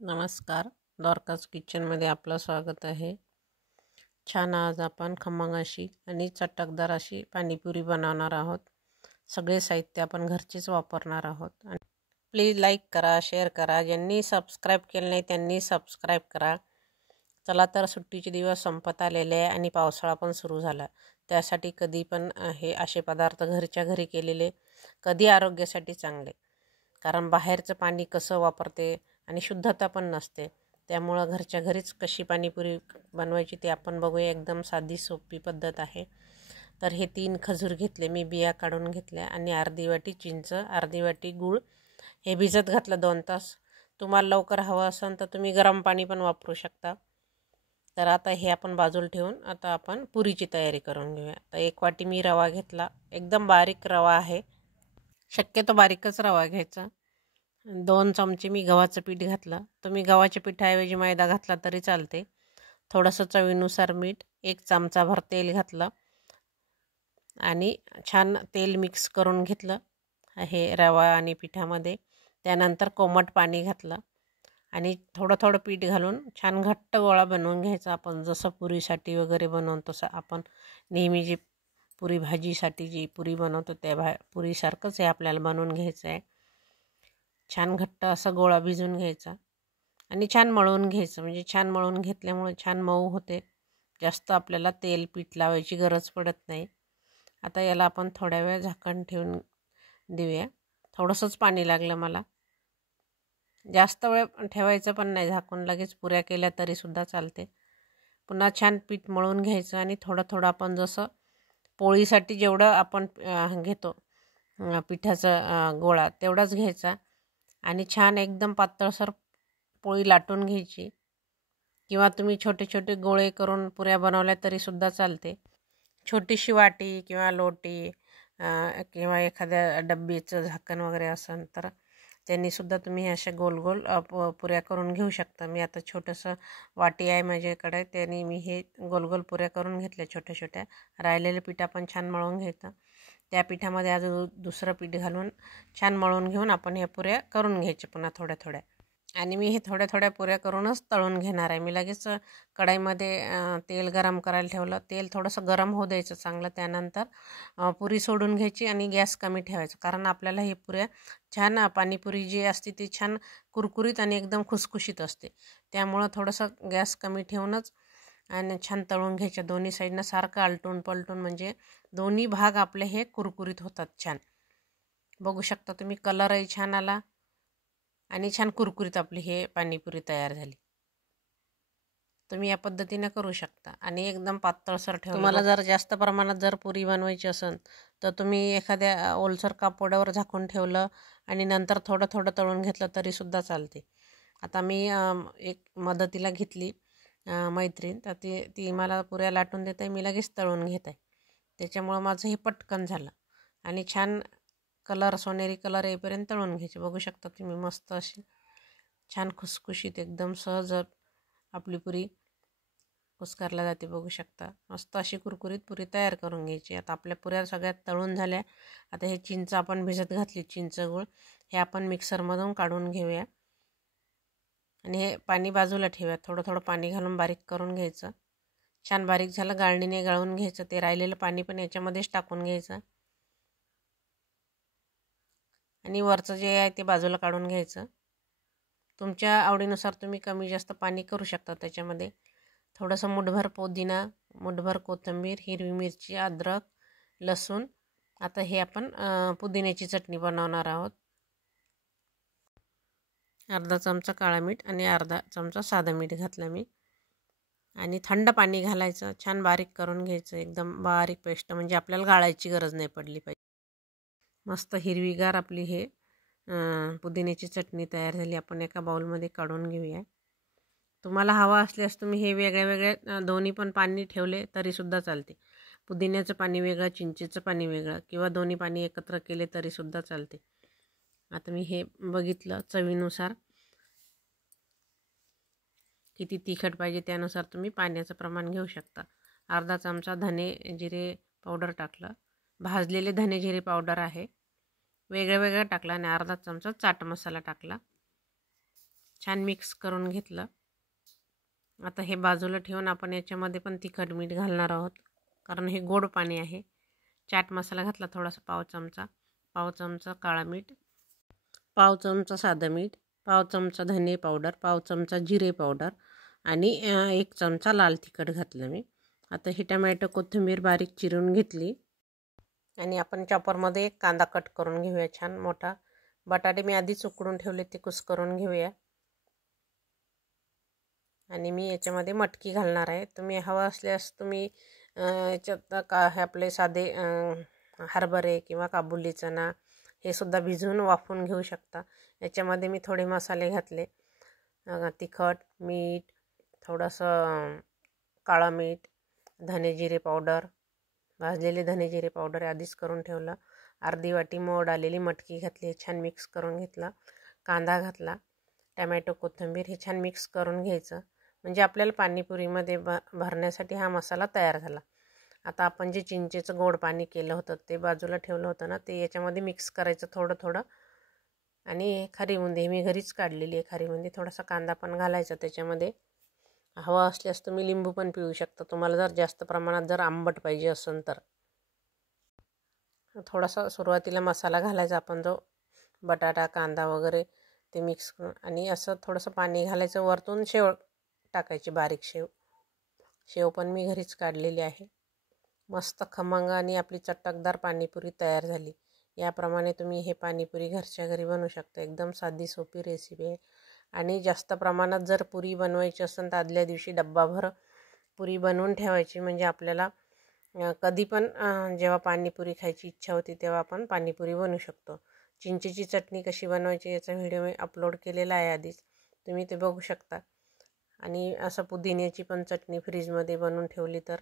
नमस्कार, द्वारकाज किचनमध्ये आपलं स्वागत आहे. छान आज आपण खमंग अशी आणि चटकदार अशी पाणीपुरी बनवणार आहोत. सगळे साहित्य आपण घरचेच वापरणार आहोत. आणि प्लीज लाईक करा, शेअर करा. ज्यांनी सबस्क्राईब केलं नाही त्यांनी सबस्क्राईब करा. चला तर सुट्टीचे दिवस संपत आलेले आहे आणि पावसाळा पण सुरू झाला. त्यासाठी कधी पण हे असे पदार्थ घरच्या घरी केलेले कधी आरोग्यासाठी चांगले, कारण बाहेरचं पाणी कसं वापरते आणि शुद्धता पण नसते. त्यामुळं घरच्या घरीच कशी पाणीपुरी बनवायची ते आपण बघूया. एकदम साधी सोपी पद्धत आहे. तर हे 3 खजूर घेतले मी, बिया काढून घेतल्या, आणि अर्धी वाटी चिंच, अर्धी वाटी गूळ हे भिजत घातलं 2 तास. तुम्हाला लवकर हवं असेल तर तुम्ही गरम पाणी पण वापरू शकता. तर आता हे आपण बाजूला ठेवून आता आपण पुरीची तयारी करून घेऊया. तर 1 वाटी मी रवा घेतला. एकदम बारीक रवा आहे, शक्यतो बारीकच रवा घ्यायचा. 2 चमचे मी गव्हाचं पीठ घातलं. तुम्ही गव्हाच्या पिठाऐवजी मैदा घातला तरी चालते. थोडंसं चवीनुसार मीठ, 1 चमचाभर तेल घातलं आणि छान तेल मिक्स करून घेतलं हे रवा आणि पिठामध्ये. त्यानंतर कोमट पाणी घातलं आणि थोडं थोडं पीठ घालून छान घट्ट गोळा बनवून घ्यायचा. आपण जसं पुरीसाठी वगैरे बनवतो तसं आपण नेहमी जी पुरी भाजीसाठी जी पुरी बनवतो त्या पुरीसारखंच हे आपल्याला बनवून घ्यायचं आहे. छान घट्ट असा गोळा भिजून घ्यायचा आणि छान मळून घ्यायचं. म्हणजे छान मळून घेतल्यामुळे छान मऊ होते. जास्त आपल्याला तेल पीठ लावायची गरज पडत नाही. आता याला आपण थोड्या वेळ झाकण ठेवून देऊया. थोडंसंच पाणी लागलं मला, जास्त वेळ ठेवायचं पण नाही झाकून. लगेच पुऱ्या केल्या तरीसुद्धा चालते. पुन्हा छान पीठ मळून घ्यायचं आणि थोडं थोडं आपण जसं पोळीसाठी जेवढं आपण घेतो पिठाचा गोळा तेवढाच घ्यायचा आणि छान एकदम पातळसर पोळी लाटून घ्यायची. किंवा तुम्ही छोटे छोटे गोळे करून पुऱ्या बनवल्या तरीसुद्धा चालते. छोटीशी वाटी किंवा लोटी किंवा एखाद्या डब्बीचं झाकण वगैरे असेल तर त्यांनीसुद्धा तुम्ही अशा गोल गोल पुऱ्या करून घेऊ शकता. मी आता छोटंसं वाटी आहे माझ्याकडे, त्यांनी मी हे गोल गोल पुऱ्या करून घेतल्या छोट्या छोट्या. राहिलेलं पीठ आपण छान मळून घ्यायचं. त्या पिठामध्ये अजून दुसरं पीठ घालून छान मळून घेऊन आपण ह्या पुऱ्या करून घ्यायच्या पुन्हा थोड्या थोड्या. आणि मी हे थोड्या थोड्या पुऱ्या करूनच तळून घेणार आहे. मी लगेच कढईमध्ये तेल गरम करायला ठेवलं. तेल थोडंसं गरम होऊ द्यायचं चांगलं. त्यानंतर पुरी सोडून घ्यायची आणि गॅस कमी ठेवायचं, कारण आपल्याला हे पुऱ्या छान पाणीपुरी जी असते ती छान कुरकुरीत आणि एकदम खुसखुशीत असते. त्यामुळं थोडंसं गॅस कमी ठेवूनच आणि छान तळून घ्यायच्या दोन्ही साईडनं सारखं आलटून पलटून, म्हणजे दोन्ही भाग आपले हे कुरकुरीत होतात छान. बघू शकता तुम्ही, कलरही छान आला आणि छान कुरकुरीत आपली हे पाणीपुरी तयार झाली. तुम्ही या पद्धतीने करू शकता आणि एकदम पातळसर ठेवा. तुम्हाला जर जास्त प्रमाणात जर पुरी बनवायची असेल तर तुम्ही एखाद्या ओलसर कापडावर झाकून ठेवलं आणि नंतर थोडं थोडं तळून घेतलं तरीसुद्धा चालते. आता मी एक मदतीला घेतली मैत्रीण, तर ती मला पुऱ्या लाटून देत आहे, मी लगेच तळून घेत आहे. त्याच्यामुळं माझं हे पटकन झालं आणि छान कलर, सोनेरी कलर येईपर्यंत तळून घ्यायचे. बघू शकता तुम्ही, मस्त अशी छान खुसखुशीत एकदम सहज आपली पुरी कुस्करला जाते. बघू शकता, मस्त अशी कुरकुरीत पुरी तयार करून घ्यायची. आता आपल्या पुऱ्या सगळ्यात तळून झाल्या. आता हे चिंच आपण भिजत घातली, चिंच गूळ हे आपण मिक्सरमधून काढून घेऊया आणि हे पाणी बाजूला ठेवूया. थोडं थोडं पाणी घालून बारीक करून घ्यायचं. छान बारीक झालं, गाळणीने गाळून घ्यायचं. ते राहिलेलं पाणी पण याच्यामध्येच टाकून घ्यायचं आणि वरचं जे आहे ते बाजूला काढून घ्यायचं. तुमच्या आवडीनुसार तुम्ही कमी जास्त पाणी करू शकता. त्याच्यामध्ये थोडंसं मुठभर पुदिना, मुठभर कोथिंबीर, हिरवी मिरची, अद्रक, लसूण. आता हे आपण पुदिन्याची चटणी बनवणार आहोत. अर्धा चमचा काळा मीठ आणि अर्धा चमचा साधं मीठ घातलं मी आणि थंड पाणी घालायचं. छान बारीक करून घ्यायचं, एकदम बारीक पेस्ट, म्हणजे आपल्याला गाळायची गरज नाही पडली पाहिजे. मस्त हिरवीगार आपली हे पुदिन्याची चटणी तयार झाली. आपण एका बाउलमध्ये काढून घेऊया. तुम्हाला हवा असल्यास तुम्ही हे वेगळ्या वेगळ्या दोन्ही पण पाणी ठेवले तरीसुद्धा चालते. पुदिन्याचं पाणी वेगळं, चिंचेचं पाणी वेगळं, किंवा दोन्ही पाणी एकत्र केले तरीसुद्धा चालते. आता मी हे बघितलं, चवीनुसार किती तिखट पाहिजे त्यानुसार तुम्ही पाण्याचं प्रमाण घेऊ शकता. अर्धा चमचा धने जिरे पावडर टाकलं. भाजलेले धने जिरे पावडर आहे, वेगळं वेगळं टाकलं. आणि अर्धा चमचा चाट मसाला टाकला. छान मिक्स करून घेतलं. आता हे बाजूला ठेवून आपण याच्यामध्ये पण तिखट मीठ घालणार आहोत, कारण हे गोड पाणी आहे. चाट मसाला घातला थोडासा, पाव चमचा काळा मीठ, पाव चमचा साधं मीठ, पाव चमचा धने पावडर, पाव चमचा जिरे पावडर आणि 1 चमचा लाल तिखट घातलं मी. आता ही टमॅटो कोथिंबीर बारीक चिरून घेतली आणि आपण चॉपरमध्ये एक कांदा कट करून घेऊया छान मोठा. बटाटे मी आधीच उकडून ठेवले, ते कुस्करून घेऊया. आणि मी याच्यामध्ये मटकी घालणार आहे. तुम्ही हवं असल्यास तुम्ही याच्यात हे आपले साधे हरभरे किंवा काबुली चणा हे सुद्धा भिजवून वाफवून घेऊ शकता. याच्यामध्ये मी थोडे मसाले घातले, तिखट, मीठ, थोडंसं काळं मीठ, धने जिरे पावडर, भाजलेले धने जिरे पावडर आधीच करून ठेवलं, अर्धी वाटी मोड आलेली मटकी घातली, छान मिक्स करून घेतला. कांदा घातला, टमॅटो कोथिंबीर हे छान मिक्स करून घ्यायचं. म्हणजे आपल्याला पाणीपुरीमध्ये भरण्यासाठी हा मसाला तयार झाला. आता आपण जे चिंचेचं गोड पाणी केलं होतं ते बाजूला ठेवलं होतं ना, ते याच्यामध्ये मिक्स करायचं थोडं थोडं. आणि खारी बुंदी मी घरीच काढलेली आहे. खारी बुंदी, थोडासा कांदा पण घालायचा त्याच्यामध्ये. हवा असल्यास तुम्ही लिंबू पण पिळू शकता, तुम्हाला जर जास्त प्रमाणात जर आंबट पाहिजे असेल तर. थोडासा सुरुवातीला मसाला घालायचा आपण, जो बटाटा कांदा वगैरे ते मिक्स करून, आणि असं थोडंसं पाणी घालायचं. वरतून शेव टाकायची, बारीक शेव पण मी घरीच काढलेली आहे. मस्त खमंग आणि आपली चटकदार पाणीपुरी तयार झाली. याप्रमाणे तुम्ही हे पाणीपुरी घरच्या घरी बनवू शकता. एकदम साधी सोपी रेसिपी आहे. आणि जास्त प्रमाणात जर पुरी बनवायची असेल तर आदल्या दिवशी डब्बाभर पुरी बनवून ठेवायची, म्हणजे आपल्याला कधी पण जेव्हा पाणीपुरी खायची इच्छा होती तेव्हा आपण पाणीपुरी बनवू शकतो. चिंचेची चटणी कशी बनवायची याचा व्हिडिओ मी अपलोड केलेला आहे आधीच, तुम्ही ते बघू शकता. आणि असं पुदिन्याची पण चटणी फ्रीजमध्ये बनवून ठेवली तर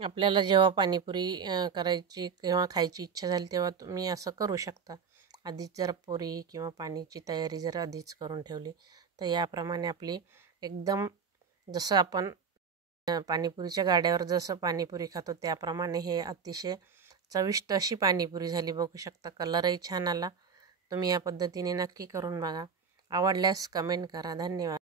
आपल्याला जेव्हा पाणीपुरी करायची किंवा खायची इच्छा झाली तेव्हा तुम्ही असं करू शकता. आधीच जर पुरी किंवा पाणीची तयारी जर आधीच करून ठेवली तर याप्रमाणे आपली एकदम जसं आपण पाणीपुरीच्या गाड्यावर जसं पाणीपुरी खातो त्याप्रमाणे हे अतिशय चविष्ट अशी पाणीपुरी झाली. बघू शकता, कलरही छान आला. तुम्ही या पद्धतीने नक्की करून बघा. आवडल्यास कमेंट करा. धन्यवाद.